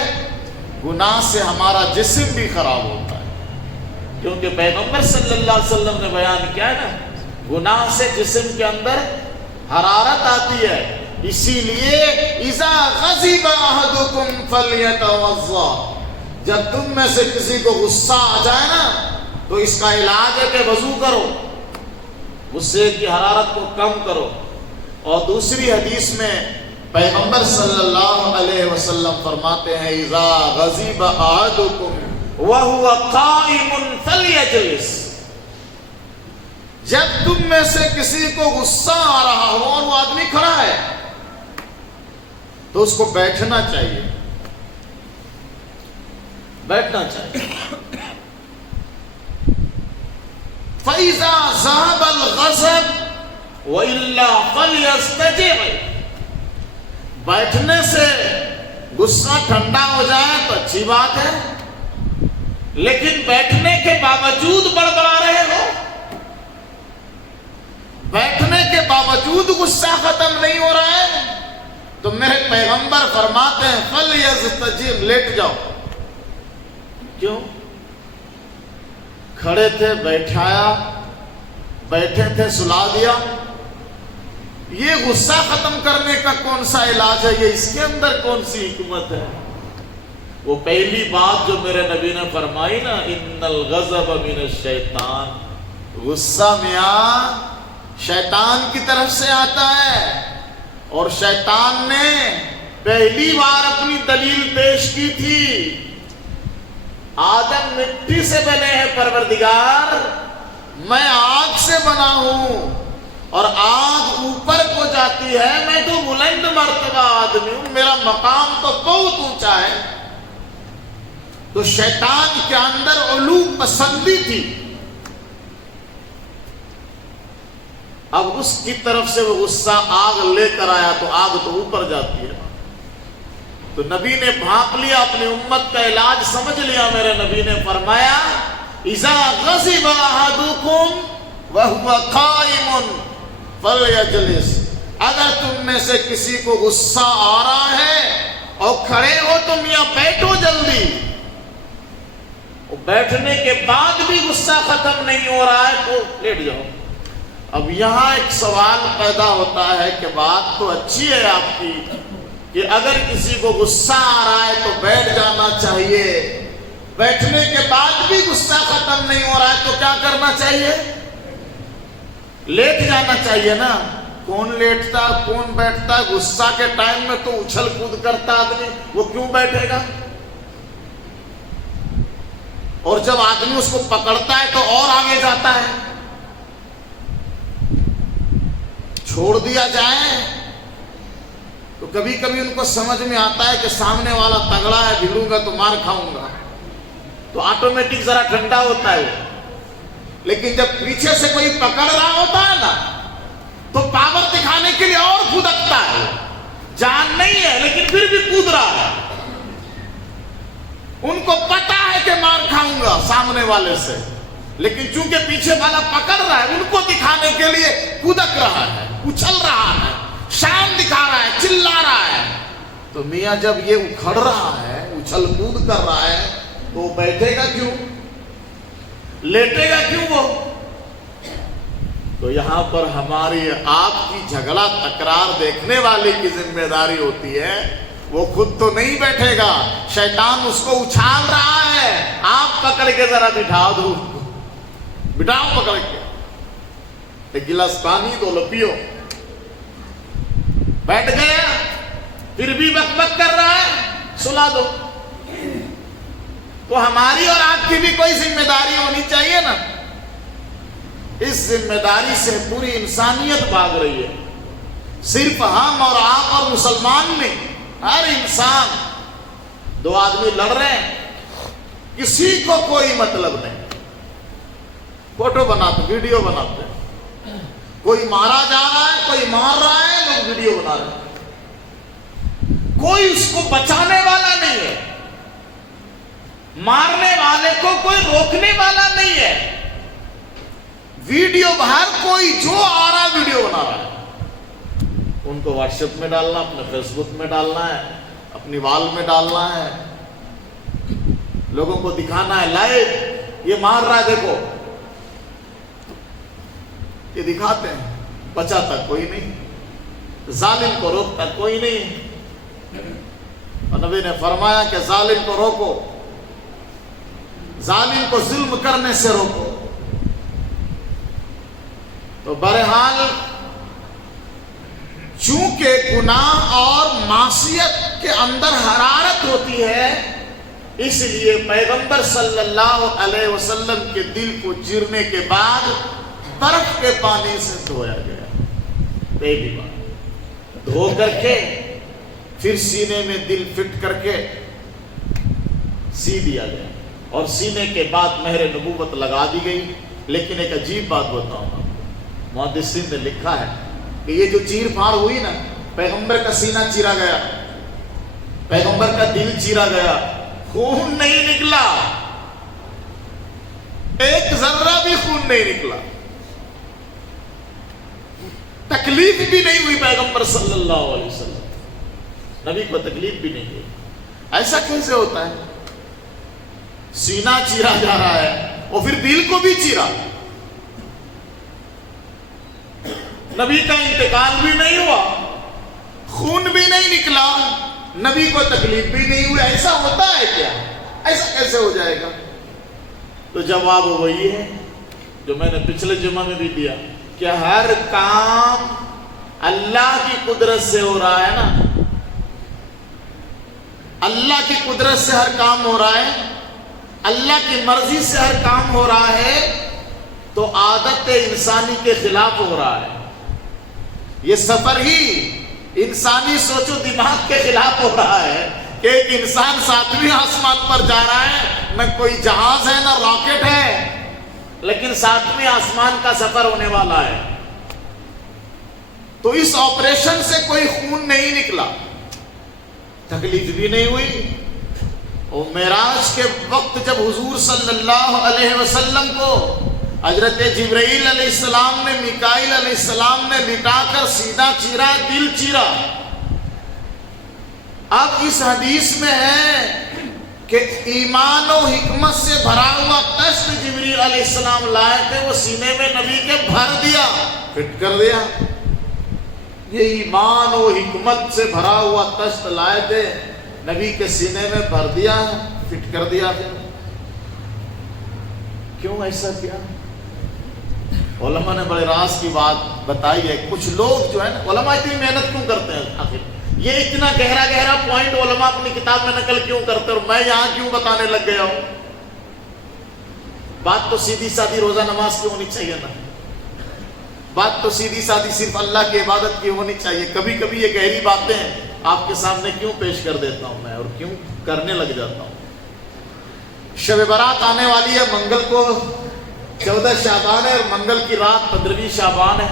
گناہ سے ہمارا جسم بھی خراب ہوتا ہے، کیونکہ پیغمبر صلی اللہ علیہ وسلم نے بیان کیا ہے نا، گناہ سے جسم کے اندر حرارت آتی ہے، اسی لیے اذا غضب احدکم فلیتوضا، جب تم میں سے کسی کو غصہ آ جائے نا تو اس کا علاج ہے کہ وضو کرو، غصے کی حرارت کو کم کرو۔ اور دوسری حدیث میں پیغمبر صلی اللہ علیہ وسلم فرماتے ہیں اذا غضب احدکم وهو قائم فلیجلس، جب تم میں سے کسی کو غصہ آ رہا ہو اور وہ آدمی کھڑا ہے تو اس کو بیٹھنا چاہیے، بیٹھنا چاہیے۔ فَإِذَا ذَهَبَ الْغَضَبُ وَإِلَّا فَلْيَسْتَجِعْ، بیٹھنے سے غصہ ٹھنڈا ہو جائے تو اچھی بات ہے، لیکن بیٹھنے کے باوجود بڑبڑا رہے ہو، بیٹھنے کے باوجود غصہ ختم نہیں ہو رہا ہے، تو میرے پیغمبر فرماتے ہیں فَلْيَسْتَجِعْ، لیٹ جاؤ۔ کیوں؟ کھڑے تھے بیٹھایا، بیٹھے تھے سلا دیا، یہ غصہ ختم کرنے کا کون سا علاج ہے؟ یہ اس کے اندر کون سی حکمت ہے؟ وہ پہلی بات جو میرے نبی نے فرمائی نا، ان الغضب من الشیطان، غصہ میاں شیطان کی طرف سے آتا ہے، اور شیطان نے پہلی بار اپنی دلیل پیش کی تھی، آدم مٹی سے بنے ہیں پروردگار، میں آگ سے بنا ہوں، اور آگ اوپر کو جاتی ہے، میں تو بلند مرتبہ آدمی ہوں، میرا مقام تو بہت اونچا ہے۔ تو شیطان کے اندر علو پسندی تھی، اب اس کی طرف سے وہ غصہ آگ لے کر آیا تو آگ تو اوپر جاتی ہے، تو نبی نے بھانپ لیا، اپنی امت کا علاج سمجھ لیا۔ میرے نبی نے فرمایا اذا غضب احدکم وهو قائم فلیجلس، اگر تم میں سے کسی کو غصہ آ رہا ہے اور کھڑے ہو تم یا بیٹھو جلدی، بیٹھنے کے بعد بھی غصہ ختم نہیں ہو رہا ہے تو لیٹ جاؤ۔ اب یہاں ایک سوال پیدا ہوتا ہے کہ بات تو اچھی ہے آپ کی کہ اگر کسی کو غصہ آ رہا ہے تو بیٹھ جانا چاہیے، بیٹھنے کے بعد بھی غصہ ختم نہیں ہو رہا ہے تو کیا کرنا چاہیے؟ لیٹ جانا چاہیے نا۔ کون لیٹتا کون بیٹھتا ہے؟ غصہ کے ٹائم میں تو اچھل کود کرتا آدمی، وہ کیوں بیٹھے گا؟ اور جب آدمی اس کو پکڑتا ہے تو اور آگے جاتا ہے۔ چھوڑ دیا جائے تو کبھی کبھی ان کو سمجھ میں آتا ہے کہ سامنے والا تگڑا ہے، بھیڑوں گا تو مار کھاؤں گا، تو آٹومیٹک ذرا ٹھنڈا ہوتا ہے وہ۔ لیکن جب پیچھے سے کوئی پکڑ رہا ہوتا ہے نا تو پاور دکھانے کے لیے اور کودکتا ہے، جان نہیں ہے لیکن پھر بھی کود رہا ہے۔ ان کو پتا ہے کہ مار کھاؤں گا سامنے والے سے، لیکن چونکہ پیچھے والا پکڑ رہا ہے ان کو دکھانے کے لیے کودک رہا ہے، اچھل رہا ہے، شان دکھا رہا ہے، چلا رہا ہے۔ تو میاں جب یہ اکھڑ رہا ہے، اچھل کود کر رہا ہے، تو بیٹھے گا کیوں، لیٹے گا کیوں وہ؟ تو یہاں پر ہماری آپ کی جھگڑا تکرار دیکھنے والے کی ذمہ داری ہوتی ہے، وہ خود تو نہیں بیٹھے گا، شیطان اس کو اچھال رہا ہے، آپ پکڑ کے ذرا بٹھا دو، بٹھاؤ پکڑ کے، ایک گلاس پانی دو، لو پیو۔ بیٹھ گیا پھر بھی بک بک کر رہا ہے، سلا دو۔ تو ہماری اور آپ کی بھی کوئی ذمہ داری ہونی چاہیے نا۔ اس ذمہ داری سے پوری انسانیت بھاگ رہی ہے، صرف ہم اور آپ اور مسلمان نہیں، ہر انسان۔ دو آدمی لڑ رہے ہیں، کسی کو کوئی مطلب نہیں، فوٹو بناتے، ویڈیو بناتے ہیں، کوئی مارا جا رہا ہے، کوئی مار رہا ہے، لوگ ویڈیو بنا رہے ہیں، کوئی اس کو بچانے والا نہیں ہے، مارنے والے کو کوئی روکنے والا نہیں ہے۔ ویڈیو باہر کوئی جو آ رہا ویڈیو بنا رہا ہے، ان کو واٹس ایپ میں ڈالنا، اپنے فیس بک میں ڈالنا ہے، اپنی وال میں ڈالنا ہے، لوگوں کو دکھانا ہے لائیو، یہ مار رہا ہے دیکھو، یہ دکھاتے ہیں۔ بچاتا کوئی نہیں، ظالم کو روکتا کوئی نہیں۔ اور نبی نے فرمایا کہ ظالم کو روکو، ظالم کو ظلم کرنے سے روکو۔ تو بہرحال چونکہ گناہ اور معصیت کے اندر حرارت ہوتی ہے، اس لیے پیغمبر صلی اللہ علیہ وسلم کے دل کو چیرنے کے بعد برف کے پانی سے دھویا گیا، پہلی بار دھو کر کے پھر سینے میں دل فٹ کر کے سی دیا گیا، اور سینے کے بعد مہر نبوت لگا دی گئی۔ لیکن ایک عجیب بات بتاؤں گا، محدثین نے لکھا ہے کہ یہ جو چیر پھاڑ ہوئی نا، پیغمبر کا سینہ چیرا گیا، پیغمبر کا دل چیرا گیا، خون نہیں نکلا، ایک ذرہ بھی خون نہیں نکلا، تکلیف بھی نہیں ہوئی پیغمبر صلی اللہ علیہ وسلم، نبی کو تکلیف بھی نہیں ہوئی۔ ایسا کیسے ہوتا ہے؟ سینہ چیرا جا رہا ہے اور پھر دل کو بھی چیرا، نبی کا انتقال بھی نہیں ہوا، خون بھی نہیں نکلا، نبی کو تکلیف بھی نہیں ہوئی، ایسا ہوتا ہے کیا؟ ایسا کیسے ہو جائے گا؟ تو جواب وہی ہے جو میں نے پچھلے جمعہ میں بھی دیا کہ ہر کام اللہ کی قدرت سے ہو رہا ہے نا، اللہ کی قدرت سے ہر کام ہو رہا ہے، اللہ کی مرضی سے ہر کام ہو رہا ہے، تو عادت انسانی کے خلاف ہو رہا ہے۔ یہ سفر ہی انسانی سوچ و دماغ کے خلاف ہو رہا ہے کہ ایک انسان 7ویں آسمان پر جا رہا ہے، نہ کوئی جہاز ہے نہ راکٹ ہے، لیکن 7ویں آسمان کا سفر ہونے والا ہے۔ تو اس آپریشن سے کوئی خون نہیں نکلا، تکلیف بھی نہیں ہوئی۔ اور معراج کے وقت جب حضور صلی اللہ علیہ وسلم کو حضرت جبرائیل علیہ السلام نے، میکائیل علیہ السلام نے لٹا کر سینہ چیرا، دل چیرا۔ اب اس حدیث میں ہے کہ ایمان و حکمت سے بھرا ہوا تشت جبرائیل علیہ السلام لائے تھے، وہ سینے میں نبی کے بھر دیا، فٹ کر دیا۔ یہ ایمان و حکمت سے بھرا ہوا تشت لائے تھے، نبی کے سینے میں بھر دیا، فٹ کر دیا۔ پھر کیوں ایسا کیا؟ علماء نے بڑے راز کی بات بتائی ہے۔ کچھ لوگ جو ہے نا، علماء اتنی محنت کیوں کرتے ہیں آخر؟ یہ اتنا گہرا پوائنٹ علماء اپنی کتاب میں نقل کیوں کرتے ہیں اور میں یہاں کیوں بتانے لگ گیا ہوں؟ بات تو سیدھی سادھی روزہ نماز کی ہونی چاہیے نا۔ بات تو سیدھی سادھی صرف اللہ کی عبادت کی ہونی چاہیے. کبھی کبھی یہ گہری باتیں آپ کے سامنے کیوں پیش کر دیتا ہوں میں اور کیوں کرنے لگ جاتا ہوں. شب برات آنے والی ہے, منگل کو 14 شعبان ہے اور منگل کی رات 15 شعبان ہے.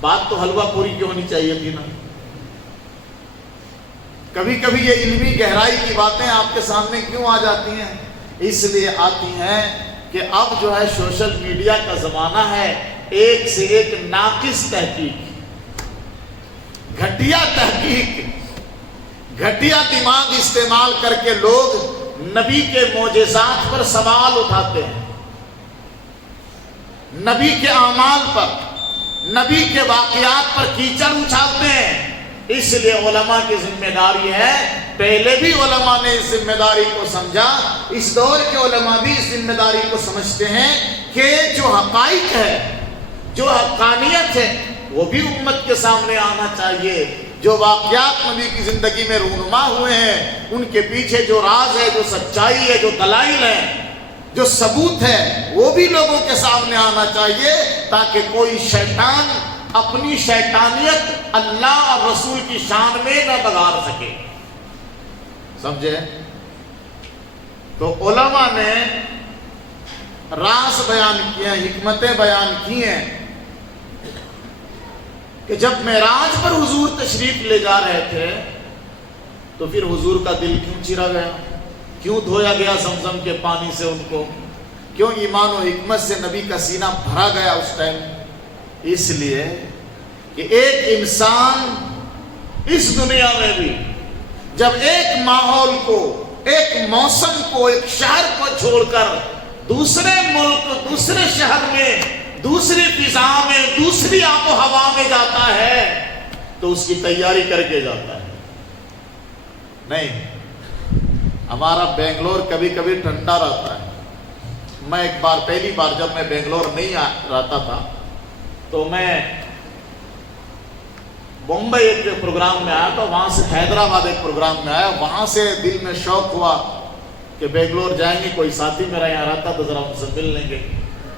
بات تو حلوہ پوری کی ہونی چاہیے تھی نا. کبھی کبھی یہ علمی گہرائی کی باتیں آپ کے سامنے کیوں آ جاتی ہیں؟ اس لیے آتی ہیں کہ اب جو ہے سوشل میڈیا کا زمانہ ہے, ایک سے ایک ناقص تحقیق, گھٹیا تحقیق, گھٹیا دماغ استعمال کر کے لوگ نبی کے معجزات پر سوال اٹھاتے ہیں, نبی کے اعمال پر, نبی کے واقعات پر کیچڑ اچھالتے ہیں. اس لیے علماء کی ذمہ داری ہے, پہلے بھی علماء نے اس ذمہ داری کو سمجھا, اس دور کے علماء بھی اس ذمہ داری کو سمجھتے ہیں کہ جو حقائق ہے, جو حقانیت ہے, وہ بھی امت کے سامنے آنا چاہیے. جو واقعات نبی کی زندگی میں رونما ہوئے ہیں, ان کے پیچھے جو راز ہے, جو سچائی ہے, جو دلائل ہیں, جو ثبوت ہے, وہ بھی لوگوں کے سامنے آنا چاہیے, تاکہ کوئی شیطان اپنی شیطانیت اللہ اور رسول کی شان میں نہ بگاڑ سکے. سمجھے؟ تو علماء نے راز بیان کیے ہیں, حکمتیں بیان کی ہیں کہ جب معراج پر حضور تشریف لے جا رہے تھے تو پھر حضور کا دل کیوں چیرا گیا, کیوں دھویا گیا زمزم کے پانی سے ان کو, کیوں ایمان و حکمت سے نبی کا سینہ بھرا گیا اس ٹائم؟ اس لیے کہ ایک انسان اس دنیا میں بھی جب ایک ماحول کو, ایک موسم کو, ایک شہر کو چھوڑ کر دوسرے ملک, دوسرے شہر میں, دوسری فضا میں, دوسری آب و ہوا میں جاتا ہے تو اس کی تیاری کر کے جاتا ہے. نہیں, ہمارا بنگلور کبھی کبھی ٹھنڈا رہتا ہے. میں ایک بار, پہلی بار جب میں بنگلور نہیں رہتا تھا تو میں بمبئی ایک پروگرام میں آیا, تو وہاں سے حیدرآباد ایک پروگرام میں آیا. وہاں سے دل میں شوق ہوا کہ بنگلور جائیں گے, کوئی ساتھی میرا یہاں رہتا تو ذرا ان سے مل لیں گے.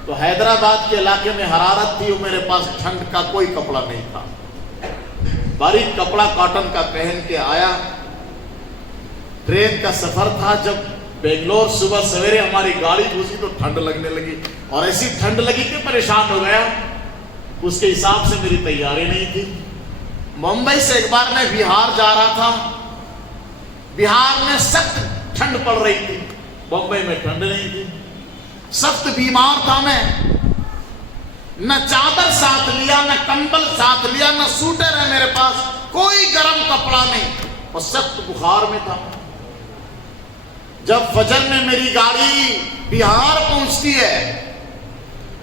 تو حیدرآباد کے علاقے میں حرارت تھی, میرے پاس ٹھنڈ کا کوئی کپڑا نہیں تھا. باریک کپڑا کاٹن کا پہن کے آیا. ٹرین کا سفر تھا. جب بنگلور صبح سویرے ہماری گاڑی گھسی تو ٹھنڈ لگنے لگی, اور ایسی ٹھنڈ لگی کہ پریشان ہو گیا. اس کے حساب سے میری تیاری نہیں تھی. ممبئی سے ایک بار میں بہار جا رہا تھا. بہار میں سخت ٹھنڈ پڑ رہی تھی, بمبئی میں ٹھنڈ نہیں تھی. سخت بیمار تھا میں, نہ چادر ساتھ لیا, نہ کمبل ساتھ لیا, نہ سوٹر ہے میرے پاس, کوئی گرم کپڑا نہیں, اور سخت بخار میں تھا. جب فجر میں میری گاڑی بہار پہنچتی ہے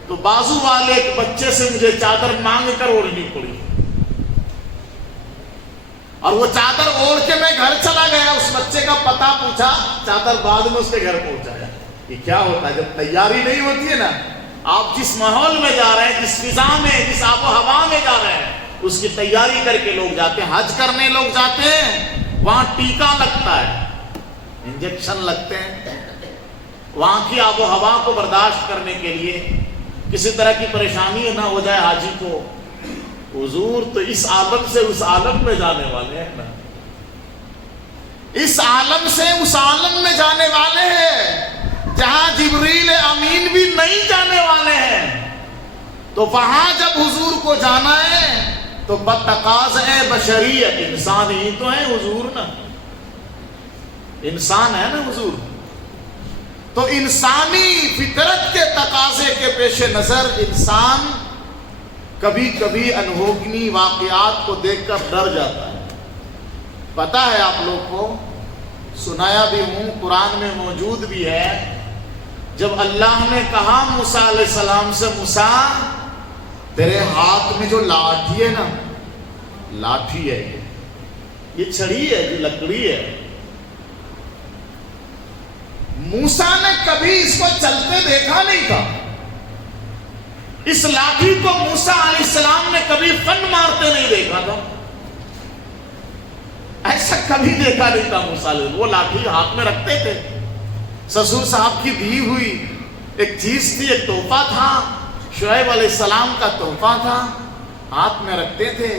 تو بازو والے ایک بچے سے مجھے چادر مانگ کر اوڑھنی پڑی, اور وہ چادر اوڑھ کے میں گھر چلا گیا. اس بچے کا پتہ پوچھا, چادر بعد میں اس کے گھر پہنچایا. یہ کیا ہوتا ہے جب تیاری نہیں ہوتی ہے نا, آپ جس ماحول میں جا رہے ہیں, جس فضا میں, جس آب و ہوا میں جا رہے ہیں, اس کی تیاری کر کے لوگ جاتے ہیں. حج کرنے لوگ جاتے ہیں, وہاں ٹیکا لگتا ہے, انجیکشن لگتے ہیں. وہاں کی آب و ہوا کو برداشت کرنے کے لیے کسی طرح کی پریشانی نہ ہو جائے حاجی کو. حضور تو اس عالم سے اس عالم میں جانے والے ہیں نا, اس عالم سے اس عالم میں جانے والے ہیں جہاں جبریل امین بھی نہیں جانے والے ہیں. تو وہاں جب حضور کو جانا ہے تو بتقاضۂ بشریت, انسان ہی تو ہے حضور نا, انسان ہے نا حضور. تو انسانی فطرت کے تقاضے کے پیش نظر انسان کبھی کبھی انہوگنی واقعات کو دیکھ کر ڈر جاتا ہے. پتہ ہے آپ لوگ کو, سنایا بھی ہوں, قرآن میں موجود بھی ہے. جب اللہ نے کہا موسیٰ علیہ السلام سے, موسیٰ تیرے ہاتھ میں جو لاٹھی ہے نا, لاٹھی ہے یہ چھڑی ہے, یہ لکڑی ہے. موسیٰ نے کبھی اس کو چلتے دیکھا نہیں تھا. اس لاٹھی کو موسیٰ علیہ السلام نے کبھی فن مارتے نہیں دیکھا تھا, ایسا کبھی دیکھا نہیں تھا موسیٰ علیہ السلام. وہ لاٹھی ہاتھ میں رکھتے تھے, سسور صاحب کی دی ہوئی ایک چیز تھی, ایک تحفہ تھا شعیب علیہ السلام کا تحفہ تھا، ہاتھ میں رکھتے تھے،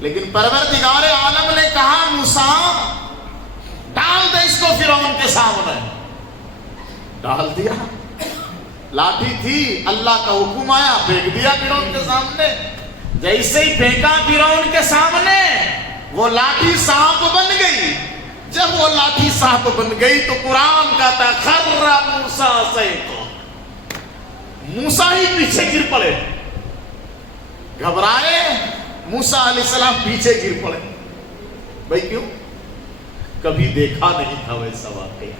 لیکن پروردگار عالم نے کہا موسیٰ ڈال دے اس کو فرعون کے سامنے، ڈال دیا۔ لاٹھی تھی، اللہ کا حکم آیا، پھینک دیا فرعون کے سامنے۔ جیسے ہی پھینکا فرعون کے سامنے، وہ لاٹھی سانپ بن گئی۔ جب وہ لاٹھی سانپ بن گئی تو قرآن کہتا ہے خر موسیٰ صعقا، موسیٰ ہی پیچھے گر پڑے، گھبرائے، موسیٰ علیہ السلام پیچھے گر پڑے۔ بھائی کیوں؟ کبھی دیکھا نہیں تھا ویسا واقعہ،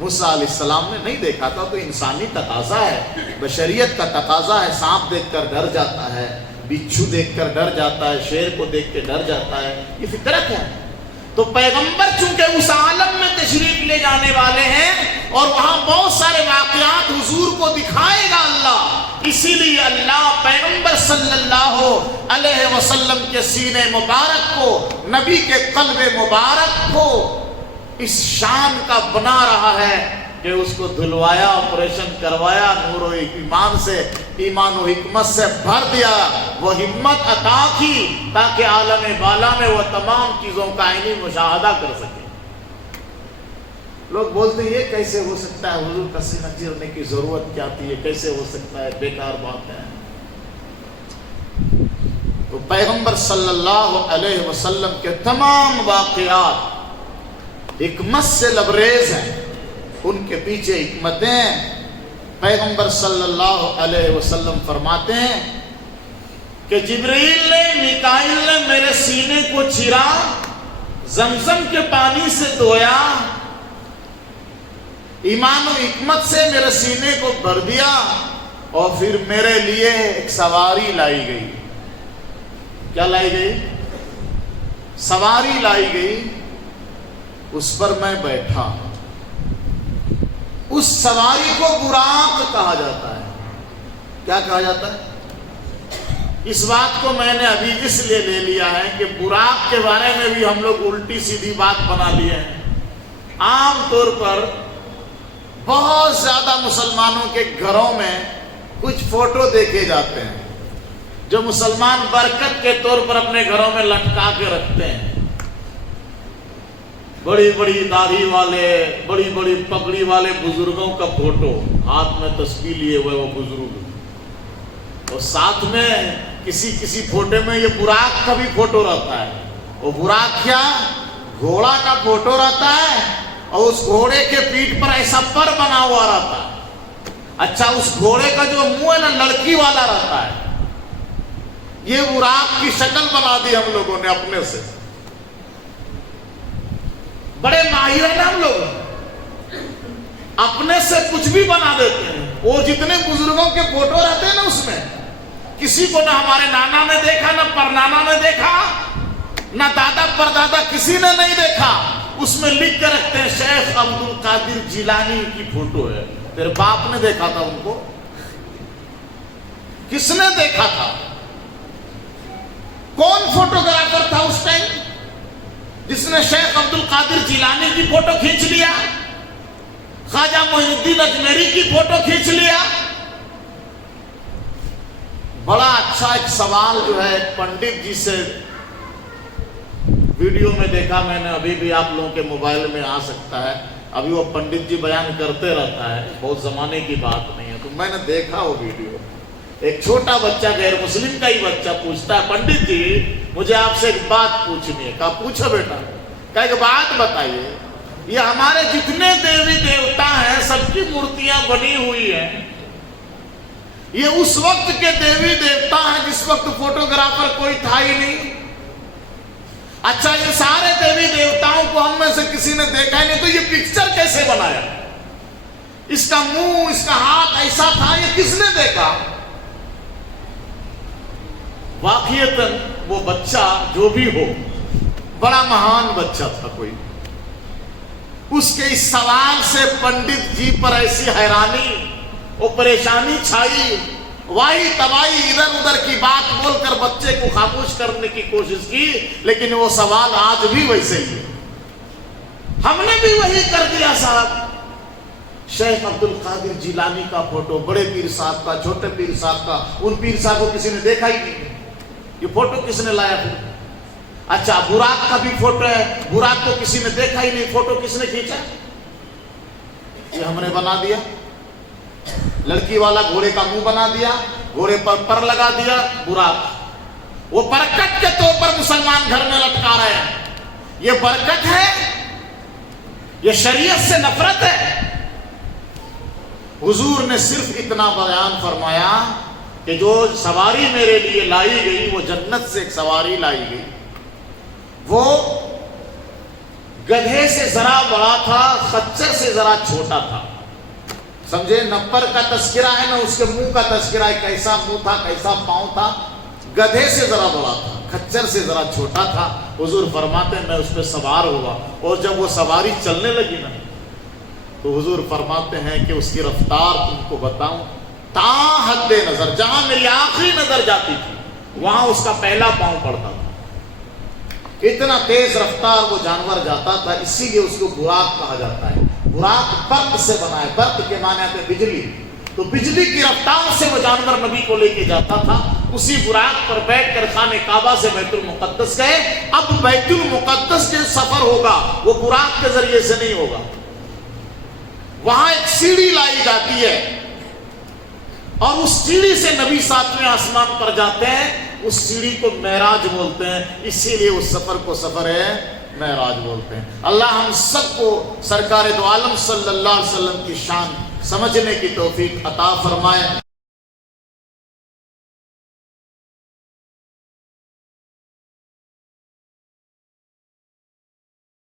موسیٰ علیہ السلام نے نہیں دیکھا تھا۔ تو انسانی تقاضا ہے، بشریت کا تقاضا ہے، سانپ دیکھ کر ڈر جاتا ہے، بچھو دیکھ کر ڈر جاتا ہے، شیر کو دیکھ کے ڈر جاتا ہے، یہ فطرت ہے۔ تو پیغمبر چونکہ اس عالم میں تشریف لے جانے والے ہیں اور وہاں بہت سارے واقعات حضور کو دکھائے گا اللہ، اسی لیے اللہ پیغمبر صلی اللہ علیہ وسلم کے سینے مبارک کو، نبی کے قلب مبارک کو اس شان کا بنا رہا ہے کہ اس کو دھلوایا، آپریشن کروایا، نور و ایمان سے، ایمان و حکمت سے بھر دیا، وہ ہمت عطا کی تاکہ عالم بالا میں وہ تمام چیزوں کا عینی مشاہدہ کر سکے۔ لوگ بولتے ہیں یہ کیسے ہو سکتا ہے، حضور کا سینہ چیرنے کی ضرورت کیا تھی، یہ کیسے ہو سکتا ہے، بیکار بات ہے۔ تو پیغمبر صلی اللہ علیہ وسلم کے تمام واقعات حکمت سے لبریز ہیں، ان کے پیچھے حکمتیں۔ پیغمبر صلی اللہ علیہ وسلم فرماتے ہیں کہ جبرائیل نے، میکائیل نے میرے سینے کو چیرا، زمزم کے پانی سے دھویا، ایمان و حکمت سے میرے سینے کو بھر دیا، اور پھر میرے لیے ایک سواری لائی گئی۔ کیا لائی گئی؟ سواری لائی گئی، اس پر میں بیٹھا۔ اس سواری کو براق کہا جاتا ہے۔ کیا کہا جاتا ہے؟ اس بات کو میں نے ابھی اس لیے لے لیا ہے کہ براق کے بارے میں بھی ہم لوگ الٹی سیدھی بات بنا لیے ہیں۔ عام طور پر بہت زیادہ مسلمانوں کے گھروں میں کچھ فوٹو دیکھے جاتے ہیں جو مسلمان برکت کے طور پر اپنے گھروں میں لٹکا کے رکھتے ہیں۔ بڑی بڑی داڑھی والے، بڑی بڑی پگڑی والے بزرگوں کا فوٹو، ہاتھ میں تسبیح لیے ہوئے وہ بزرگ، اور ساتھ میں کسی فوٹو میں یہ براق کا بھی فوٹو رہتا ہے۔ وہ براق کیا؟ گھوڑا کا فوٹو رہتا ہے، اور اس گھوڑے کے پیٹھ پر ایسا پر بنا ہوا رہتا ہے۔ اچھا، اس گھوڑے کا جو منہ ہے نا لڑکی والا رہتا ہے۔ یہ براق کی شکل بنا دی ہم لوگوں نے اپنے سے۔ بڑے ماہر ہیں نا ہم لوگ، اپنے سے کچھ بھی بنا دیتے ہیں۔ وہ جتنے بزرگوں کے فوٹو رہتے ہیں نا، اس میں کسی کو نہ ہمارے نانا نے دیکھا، نہ پرنانا نے دیکھا، نہ دادا پردادا کسی نے نہیں دیکھا، اس میں لکھ کے رکھتے ہیں شیخ عبد القادر جیلانی کی فوٹو ہے۔ تیرے باپ نے دیکھا تھا ان کو؟ کس نے دیکھا تھا؟ کون فوٹوگرافر تھا اس ٹائم جس نے شیخ عبد القادر جیلانی کی فوٹو کھینچ لیا، خواجہ معین الدین اجمیری کی فوٹو کھینچ لیا؟ بڑا اچھا ایک سوال جو ہے ایک پنڈت جی سے ویڈیو میں دیکھا میں نے، ابھی بھی آپ لوگوں کے موبائل میں آ سکتا ہے، ابھی وہ پنڈت جی بیان کرتے رہتا ہے، بہت زمانے کی بات نہیں ہے، تو میں نے دیکھا وہ ویڈیو۔ ایک چھوٹا بچہ، غیر مسلم کا ہی بچہ پوچھتا ہے، پنڈت جی مجھے آپ سے ایک بات پوچھنی ہے۔ کہا پوچھو بیٹا۔ کہا ایک بات بتائیے، یہ ہمارے جتنے دیوی دیوتا ہیں سب کی مورتیاں بنی ہوئی ہیں، یہ اس وقت کے دیوی دیوتا ہیں جس وقت فوٹوگرافر کوئی تھا ہی نہیں۔ اچھا، یہ سارے دیوی دیوتاؤں کو ہم میں سے کسی نے دیکھا ہی نہیں، تو یہ پکچر کیسے بنایا؟ اس کا منہ، اس کا ہاتھ ایسا تھا، یہ کس نے دیکھا؟ واقعیتاً وہ بچہ جو بھی ہو، بڑا مہان بچہ تھا کوئی، اس کے اس سوال سے پنڈت جی پر ایسی حیرانی اور پریشانی چھائی، واہی تباہی، ادھر ادھر کی بات بول کر بچے کو خاموش کرنے کی کوشش کی، لیکن وہ سوال آج بھی ویسے ہی ہے۔ ہم نے بھی وہی کر دیا صاحب۔ شیخ عبد القادر جیلانی کا فوٹو، بڑے پیر صاحب کا، چھوٹے پیر صاحب کا، ان پیر صاحب کو کسی نے دیکھا ہی نہیں، یہ فوٹو کس نے لایا پھر؟ اچھا براق کا بھی فوٹو ہے، براق کو کسی نے دیکھا ہی نہیں، فوٹو کس نے کھینچا؟ یہ ہم نے بنا دیا۔ لڑکی والا گھوڑے کا منہ بنا دیا، گھوڑے پر لگا دیا براق، وہ برکت کے طور پر مسلمان گھر میں لٹکا رہے ہیں۔ یہ برکت ہے؟ یہ شریعت سے نفرت ہے؟ حضور نے صرف اتنا بیان فرمایا کہ جو سواری میرے لیے لائی گئی وہ جنت سے ایک سواری لائی گئی، وہ گدھے سے ذرا بڑا تھا، خچر سے ذرا چھوٹا تھا، سمجھے؟ نہ پر کا تذکرہ ہے نہ اس کے منہ کا تذکرہ ہے، کیسا منہ تھا، کیسا پاؤں تھا، گدھے سے ذرا بڑا تھا، خچر سے ذرا چھوٹا تھا۔ حضور فرماتے ہیں میں اس پہ سوار ہوا، اور جب وہ سواری چلنے لگی نا تو حضور فرماتے ہیں کہ اس کی رفتار تم کو بتاؤں، تا حد نظر، جہاں میری آخری نظر جاتی تھی وہاں اس کا پہلا پاؤں پڑتا تھا، اتنا تیز رفتار وہ جانور جاتا تھا۔ اسی لیے اس کو براق کہا جاتا ہے۔ براق برق سے بنا ہے، برق کے معنی ہے بجلی، تو بجلی کی رفتار سے وہ جانور نبی کو لے کے جاتا تھا۔ اسی براق پر بیٹھ کر خانہ کعبہ سے بیت المقدس گئے۔ اب بیت المقدس کے سفر ہوگا وہ براق کے ذریعے سے نہیں ہوگا، وہاں ایک سیڑھی لائی جاتی ہے اور اس سیڑھی سے نبی 7ویں آسمان پر جاتے ہیں، اس سیڑھی کو معراج بولتے ہیں، اسی لیے اس سفر کو سفر معراج بولتے ہیں۔ اللہ ہم سب کو سرکار دو عالم صلی اللہ علیہ وسلم کی شان سمجھنے کی توفیق عطا فرمائے۔